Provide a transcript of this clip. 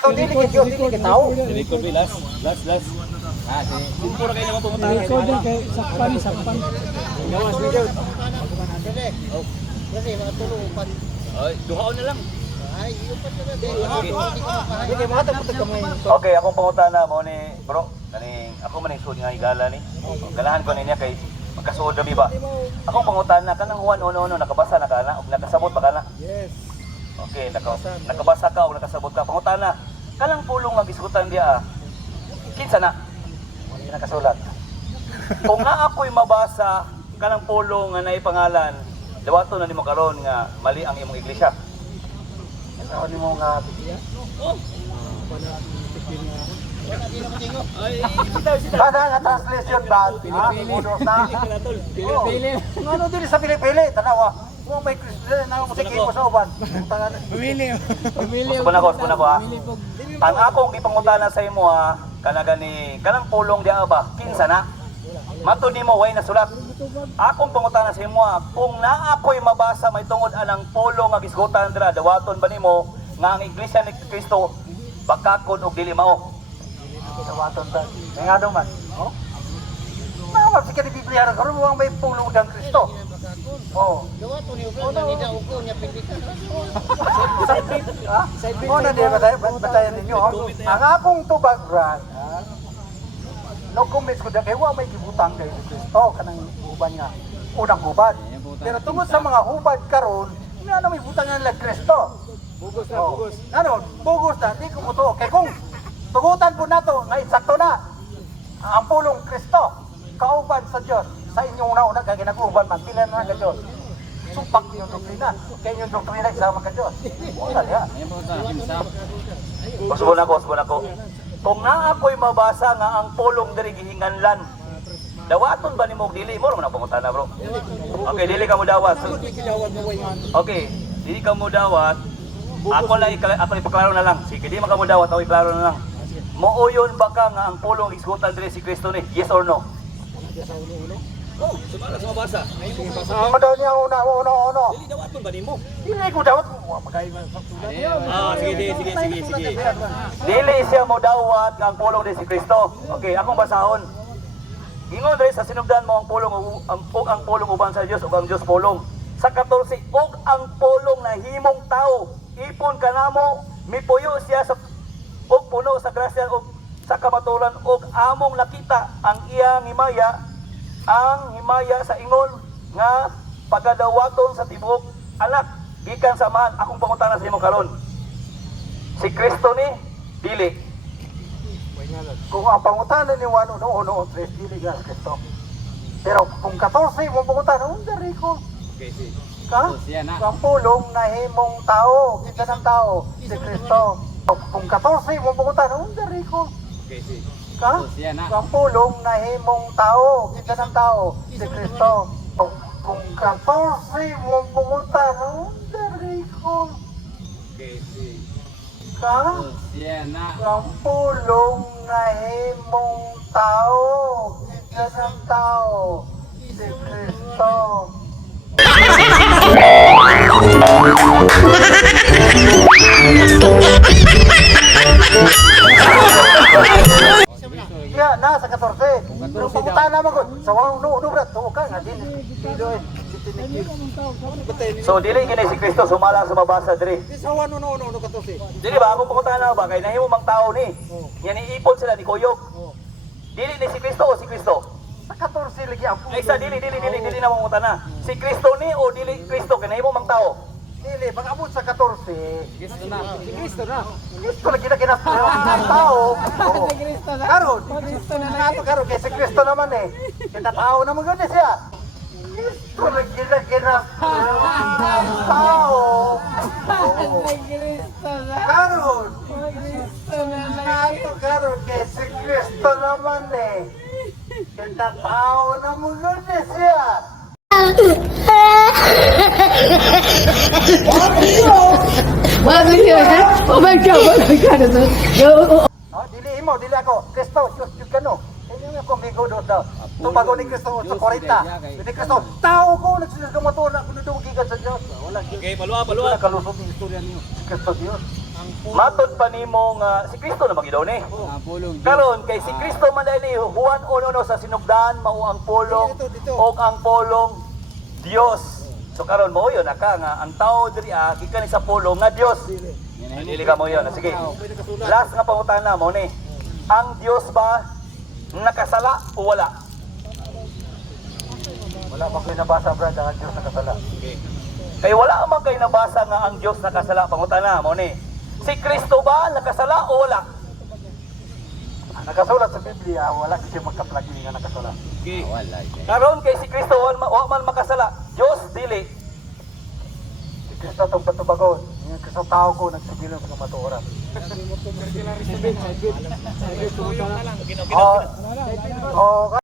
dili ka tao. Record be last. Ah, sige. Puro kayo naman pumunta. Record din kay sakpan. Gawas ni Jud. Kasi mga tulupan. Ay, duhaon na lang. Ay, iyo pa na din. Sige, mga tapos kami. Okay, akong pangutana mo ni bro. Kaning ako man ang sud nga higala ni. Galahan ko niya kay magkasuod dami ba. Akong pangutana kanang Juan ono nakabasa na kana ug nakasabot ba kana? Yes. Okay, nakabasa ka o nakasabot ka. Pangutana, kanang pulong nga gisgutan diya, kinsa na? Hindi nakasulat. Kung na ako'y mabasa, kanang pulong nga naipangalan, dawato na nimo karon nga mali ang imong iglesia. Ano ni mo nga biya? Oh. Kada nga translation ba? Unos na. Pili. Ano dili sa Pili-Pili, tanawa. Mo may Kristiyan na mo sige mo sa uban. Pumili Subana ko ha. Ang akong ipangutana sa imo ha, kanang pulong diya ba? Kinsa na? Matud nimo way na sulat. Akong pangutana sa imo ha, kung na ako'y mabasa may tungod anang pulong nga gisgutan dira, dawaton ba nimo nga ang iglesia ni Kristo bakakon og dili mao? Dawaton ta. Nga daw man. Oh. Nawag si kani Biblia ra karon mo may pulong dang Kristo. Oh. Dawaton niyo ko na nida uko niya pindikan. Mo na di batayan ninyo. Ang akong tubag brad. No comments ko kay wa may gibutang kay Kristo kanang uban nga. Unang hubad. Pero tungod sa mga hubad karon, nga na may butang nga Kristo. Bugos na bugos. Ano? Bugos na di ko mutuo kay kung tugutan po nato nga eksakto na ang pulong Kristo kauban sa Dios sa inyong una kay ginag-uban man pila na ka Dios. Supak yung doktrina. Kaya yung doktrina isama ka Dios. Wala diha. Subana ko. Kung na ako'y mabasa nga ang pulong diri gihinganlan, dawaton ba nimo og dili mo man ang pangutana bro? Okay, dili ka mo dawat. Okay, dili ka mo dawat. Ako ipaklaro na lang. Sige, di man ka mo dawat, ako iklaro na lang. Mooyon ba ka nga ang pulong gisgutan diri si Kristo ni? Yes or no? Oh, sumala sa mabasa. Ang daw niya una. Dili dawaton ba nimo? Dili ko dawat mo magay man sa sulat. Sige. Dili siya mo dawat nga ang pulong diri si Kristo. Okay, akong basahon. Ingon diri sa sinugdan mo ang pulong uban sa Dios ug ang Dios pulong. Sa 14 ug ang pulong na himong tao ipon kanamo mipuyo siya sa ug puno sa grasya ug sa kamaturan ug among nakita ang iyang himaya sa ingon nga pagadawaton sa tibuok anak gikan sa man. Akong pangutana sa imo karon, si Kristo ni dili? Kung ang pangutana ni Juan 1:3 dili nga Kristo. Pero kung 14 mo pangutana unda rico. Okay, si Ang pulong na himong tao, kita ng tao, si Kristo. Kung 14 mo pangutana unda rico. Okay, si Ang pulong na himong tao, kita ng tao, si Kristo. Kung 14 mo pangutana unda rico. Okay, si Ang pulong na himong tao, kita ng tao, si Kristo. Kaya nasa 14. Pero pangutana mo ko sa wang no brat to ka nga din. So dili kini si Kristo sumala sa mabasa diri. Sa wang no 14. Dili ba ako pangutana ba kay nahimo mang tao ni. Yan iipon sila ni Kuyog. Dili ni si Kristo o si Kristo? Sa 14 lagi ang Ay sa dili na mangutana. Si Kristo ni o dili Kristo kay nahimo mang tao? Dili pag abot sa 14. Kristo na. Kristo lagi na kinasa tao. Kristo na. Karon, Kristo na nato karon kay si Kristo naman eh. Kita tao naman gani siya. Kristo lagi na kinasa tao. Kristo na. Karon, Kristo na. nato karon kay si Kristo naman eh. Kita tao naman gani siya. Oh my God. Dili ako. Kristo, Diyos kano. Inyo nga kung bigo doon daw. Tumago ni Kristo sa 40. Ni Kristo, tao ko, nagsisigamato na kung nito gikan sa Diyos. Wala. Okay, paluwa. Wala kalusot yung istorya niyo. Si Kristo Diyos. Ang Matod pa nimo nga si Kristo na magidaw ni. Karon kay si Kristo man dali Juan 1:1 sa sinugdan mao ang pulong o ang pulong Dios. So karon mo yun aka nga ang tao diri gikan sa pulong nga Dios. Dili ka mo yun. Sige. Last nga pangutana mo ni. Ang Dios ba nakasala o wala? Wala pa kayo nabasa, Brad, ang Diyos nakasala. Kay wala man kay nabasa nga ang Dios nakasala, pangutana mo ni. Si Kristo ba nakasala o wala? Nakasulat sa Biblia, wala kasi magkaplagi nga nakasala. Karon kay si Kristo wa man makasala, Dios dili. Si Kristo itong patubagon. Yung Kristo tao ko, nagsigilan sa kamatuoran. Oh,